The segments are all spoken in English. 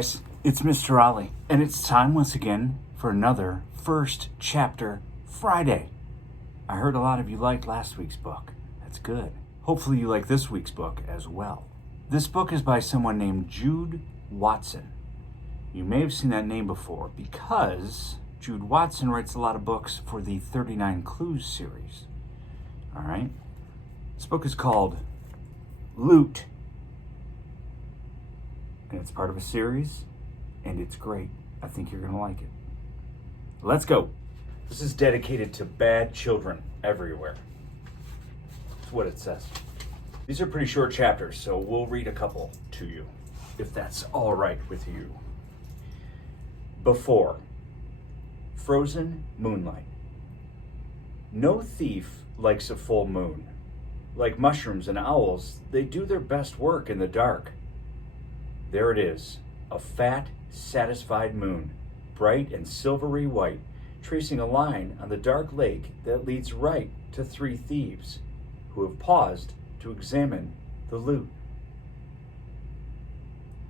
guys, it's Mr. Ollie, and it's time once again for another First Chapter Friday. I heard a lot of you liked last week's book. That's good. Hopefully you like this week's book as well. This book is by someone named Jude Watson. You may have seen that name before because Jude Watson writes a lot of books for the 39 Clues series. All right? This book is called Loot. And it's part of a series, and it's great. I think you're going to like it. Let's go. This is dedicated to bad children everywhere. That's what it says. These are pretty short chapters, so we'll read a couple to you, if that's all right with you. Before. Frozen moonlight. No thief likes a full moon. Like mushrooms and owls, they do their best work in the dark. There it is, a fat, satisfied moon, bright and silvery white, tracing a line on the dark lake that leads right to three thieves who have paused to examine the loot.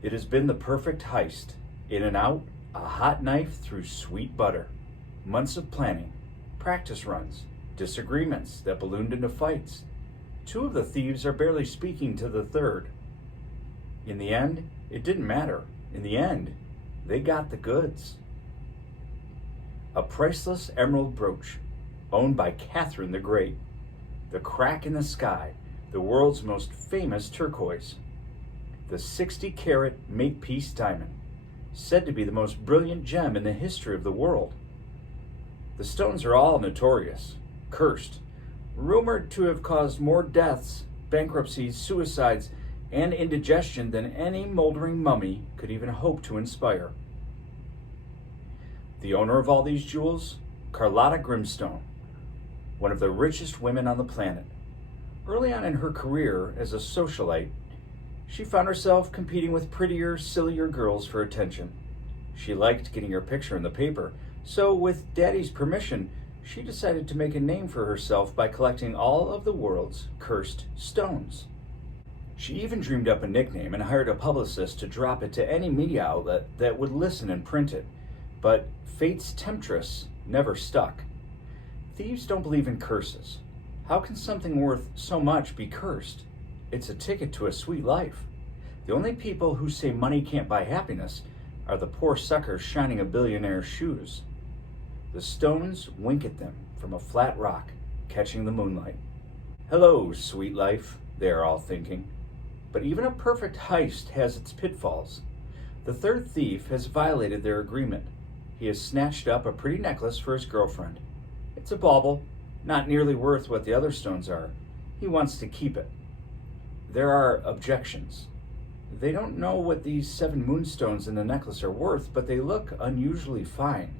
It has been the perfect heist. In and out, a hot knife through sweet butter. Months of planning, practice runs, disagreements that ballooned into fights. Two of the thieves are barely speaking to the third. In the end, it didn't matter. In the end, they got the goods. A priceless emerald brooch, owned by Catherine the Great. The crack in the sky, the world's most famous turquoise. The 60-carat Makepeace diamond, said to be the most brilliant gem in the history of the world. The stones are all notorious, cursed, rumored to have caused more deaths, bankruptcies, suicides, and indigestion than any moldering mummy could even hope to inspire. The owner of all these jewels, Carlotta Grimstone, one of the richest women on the planet. Early on in her career as a socialite, she found herself competing with prettier, sillier girls for attention. She liked getting her picture in the paper, so with Daddy's permission, she decided to make a name for herself by collecting all of the world's cursed stones. She even dreamed up a nickname and hired a publicist to drop it to any media outlet that would listen and print it. But fate's temptress never stuck. Thieves don't believe in curses. How can something worth so much be cursed? It's a ticket to a sweet life. The only people who say money can't buy happiness are the poor suckers shining a billionaire's shoes. The stones wink at them from a flat rock, catching the moonlight. Hello, sweet life, they are all thinking. But even a perfect heist has its pitfalls. The third thief has violated their agreement. He has snatched up a pretty necklace for his girlfriend. It's a bauble, not nearly worth what the other stones are. He wants to keep it. There are objections. They don't know what these 7 moonstones in the necklace are worth, but they look unusually fine.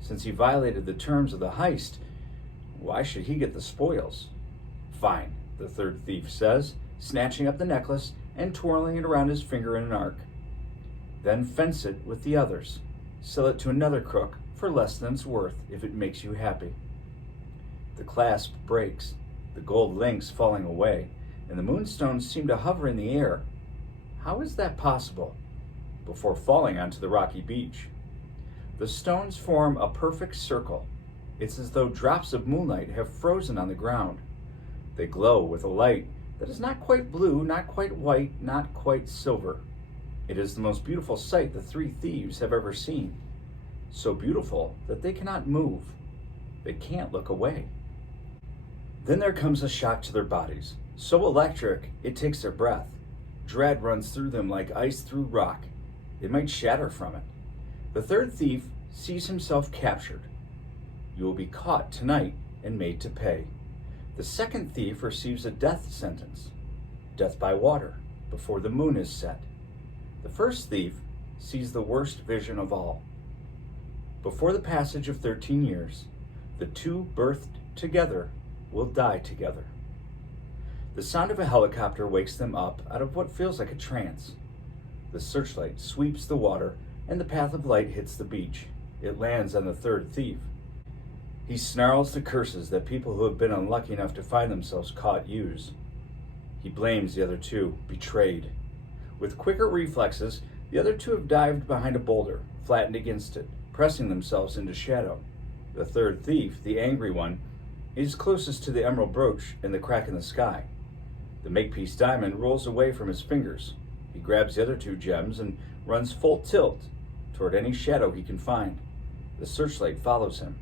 Since he violated the terms of the heist, why should he get the spoils? Fine, the third thief says, snatching up the necklace and twirling it around his finger in an arc. Then fence it with the others. Sell it to another crook for less than it's worth if it makes you happy. The clasp breaks, the gold links falling away, and the moonstones seem to hover in the air. How is that possible? Before falling onto the rocky beach. The stones form a perfect circle. It's as though drops of moonlight have frozen on the ground. They glow with a light that is not quite blue, not quite white, not quite silver. It is the most beautiful sight the three thieves have ever seen. So beautiful that they cannot move. They can't look away. Then there comes a shock to their bodies, so electric it takes their breath. Dread runs through them like ice through rock. They might shatter from it. The third thief sees himself captured. You will be caught tonight and made to pay. The second thief receives a death sentence, death by water, before the moon is set. The first thief sees the worst vision of all. Before the passage of 13 years, the two birthed together will die together. The sound of a helicopter wakes them up out of what feels like a trance. The searchlight sweeps the water, and the path of light hits the beach. It lands on the third thief. He snarls the curses that people who have been unlucky enough to find themselves caught use. He blames the other two, betrayed. With quicker reflexes, The other two have dived behind a boulder, flattened against it, pressing themselves into shadow. The third thief, the angry one, is closest to the emerald brooch in the crack in the sky. The Makepeace diamond rolls away from his fingers. He grabs the other two gems and runs full tilt toward any shadow he can find. The searchlight follows him.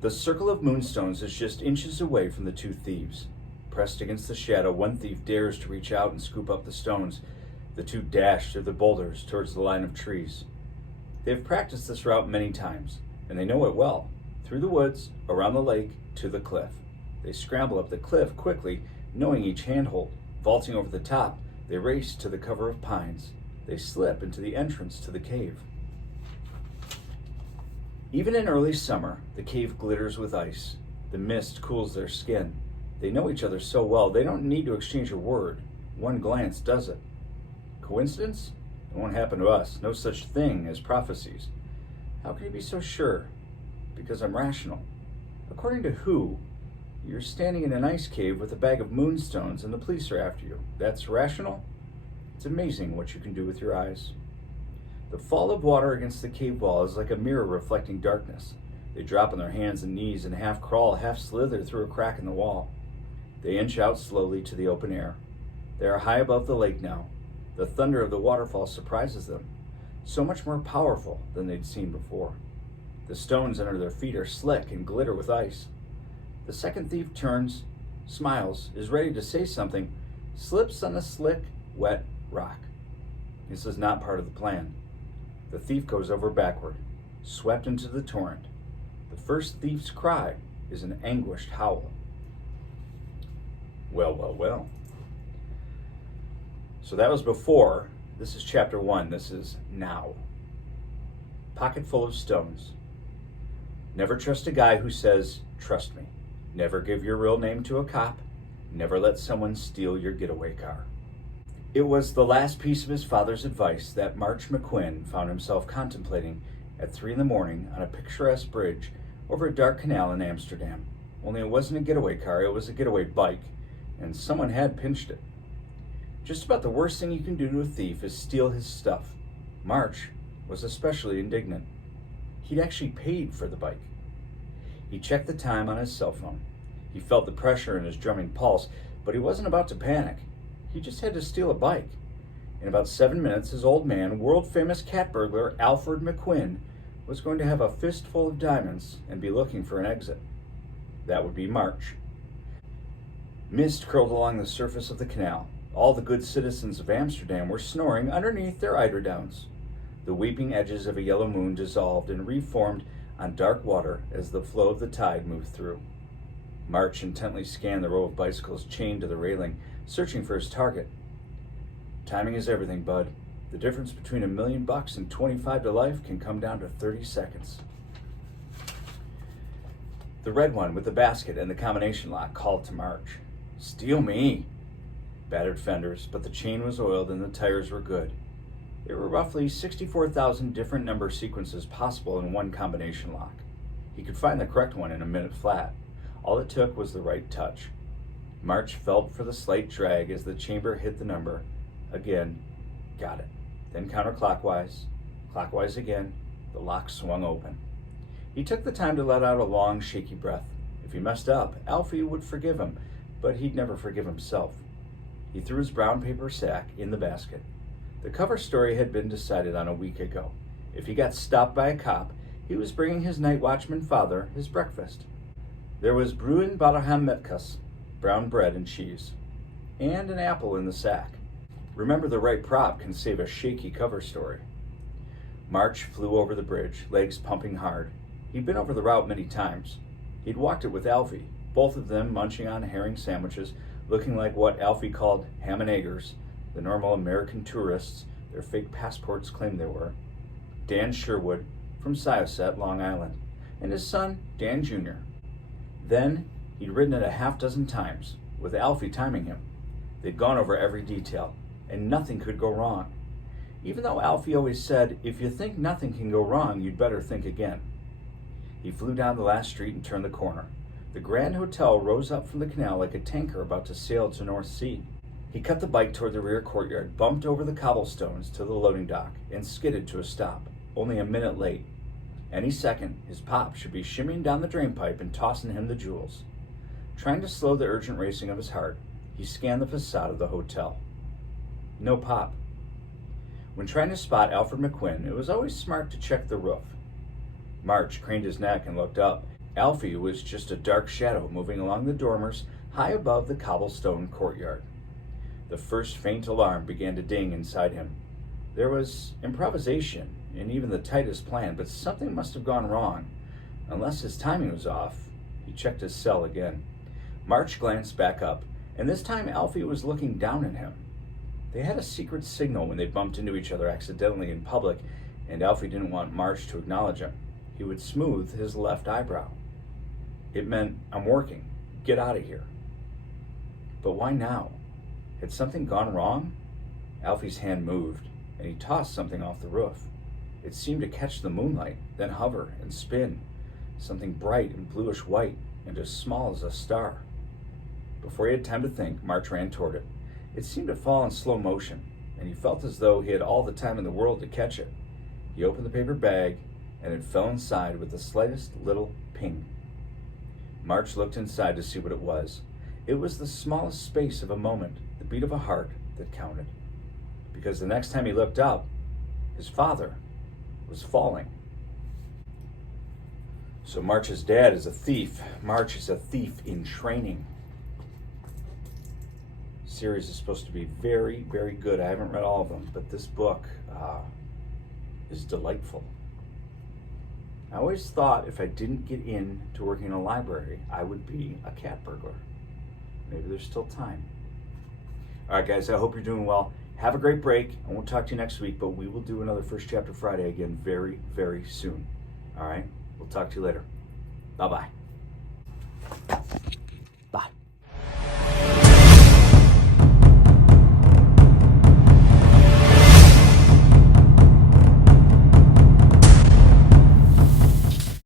The circle of moonstones is just inches away from the two thieves. Pressed against the shadow, one thief dares to reach out and scoop up the stones. The two dash through the boulders towards the line of trees. They have practiced this route many times, and they know it well. Through the woods, around the lake, to the cliff. They scramble up the cliff quickly, knowing each handhold. Vaulting over the top, they race to the cover of pines. They slip into the entrance to the cave. Even in early summer, the cave glitters with ice. The mist cools their skin. They know each other so well, they don't need to exchange a word. One glance does it. Coincidence? It won't happen to us. No such thing as prophecies. How can you be so sure? Because I'm rational. According to who? You're standing in an ice cave with a bag of moonstones and the police are after you. That's rational? It's amazing what you can do with your eyes. The fall of water against the cave wall is like a mirror reflecting darkness. They drop on their hands and knees and half crawl, half slither through a crack in the wall. They inch out slowly to the open air. They are high above the lake now. The thunder of the waterfall surprises them, so much more powerful than they'd seen before. The stones under their feet are slick and glitter with ice. The second thief turns, smiles, is ready to say something, slips on a slick, wet rock. This is not part of the plan. The thief goes over backward, swept into the torrent. The first thief's cry is an anguished howl. Well, well, well. So that was before. This is chapter 1. This is now. Pocket full of stones. Never trust a guy who says, "Trust me." Never give your real name to a cop. Never let someone steal your getaway car. It was the last piece of his father's advice that March McQuinn found himself contemplating at 3 a.m. on a picturesque bridge over a dark canal in Amsterdam. Only it wasn't a getaway car, it was a getaway bike, and someone had pinched it. Just about the worst thing you can do to a thief is steal his stuff. March was especially indignant. He'd actually paid for the bike. He checked the time on his cell phone. He felt the pressure in his drumming pulse, but he wasn't about to panic. He just had to steal a bike. In about 7 minutes, his old man, world-famous cat burglar Alfred McQuinn, was going to have a fistful of diamonds and be looking for an exit. That would be March. Mist curled along the surface of the canal. All the good citizens of Amsterdam were snoring underneath their eiderdowns. The weeping edges of a yellow moon dissolved and reformed on dark water as the flow of the tide moved through. March intently scanned the row of bicycles chained to the railing, searching for his target. Timing is everything, bud. The difference between $1 million and 25 to life can come down to 30 seconds. The red one with the basket and the combination lock called to March. "Steal me." Battered fenders, but the chain was oiled and the tires were good. There were roughly 64,000 different number sequences possible in one combination lock. He could find the correct one in a minute flat. All it took was the right touch. March felt for the slight drag as the chamber hit the number. Again, got it. Then counterclockwise, clockwise again, the lock swung open. He took the time to let out a long, shaky breath. If he messed up, Alfie would forgive him, but he'd never forgive himself. He threw his brown paper sack in the basket. The cover story had been decided on a week ago. If he got stopped by a cop, he was bringing his night watchman father his breakfast. There was bruin boterham metkas, brown bread and cheese, and an apple in the sack. Remember, the right prop can save a shaky cover story. March flew over the bridge, legs pumping hard. He'd been over the route many times. He'd walked it with Alfie, both of them munching on herring sandwiches, looking like what Alfie called ham and eggers, the normal American tourists their fake passports claimed they were. Dan Sherwood from Syosset, Long Island, and his son, Dan Jr. Then he'd ridden it a half dozen times, with Alfie timing him. They'd gone over every detail, and nothing could go wrong. Even though Alfie always said, "If you think nothing can go wrong, you'd better think again." He flew down the last street and turned the corner. The Grand Hotel rose up from the canal like a tanker about to sail to North Sea. He cut the bike toward the rear courtyard, bumped over the cobblestones to the loading dock, and skidded to a stop, only a minute late. Any second, his pop should be shimmying down the drainpipe and tossing him the jewels. Trying to slow the urgent racing of his heart, he scanned the facade of the hotel. No pop. When trying to spot Alfred McQuinn, it was always smart to check the roof. March craned his neck and looked up. Alfie was just a dark shadow moving along the dormers high above the cobblestone courtyard. The first faint alarm began to ding inside him. There was improvisation in even the tightest plan, but something must have gone wrong. Unless his timing was off, he checked his cell again. March glanced back up, and this time Alfie was looking down at him. They had a secret signal when they bumped into each other accidentally in public, and Alfie didn't want March to acknowledge him. He would smooth his left eyebrow. It meant, "I'm working. Get out of here." But why now? Had something gone wrong? Alfie's hand moved, and he tossed something off the roof. It seemed to catch the moonlight, then hover and spin. Something bright and bluish white, and as small as a star. Before he had time to think, March ran toward it. It seemed to fall in slow motion, and he felt as though he had all the time in the world to catch it. He opened the paper bag, and it fell inside with the slightest little ping. March looked inside to see what it was. It was the smallest space of a moment, the beat of a heart that counted. Because the next time he looked up, his father was falling. So March's dad is a thief. March is a thief in training. Series is supposed to be very, very good. I haven't read all of them, but this book is delightful. I always thought if I didn't get into working in a library, I would be a cat burglar. Maybe there's still time. All right, guys, I hope you're doing well. Have a great break. I won't talk to you next week, but we will do another First Chapter Friday again very, very soon. All right? We'll talk to you later. Bye-bye.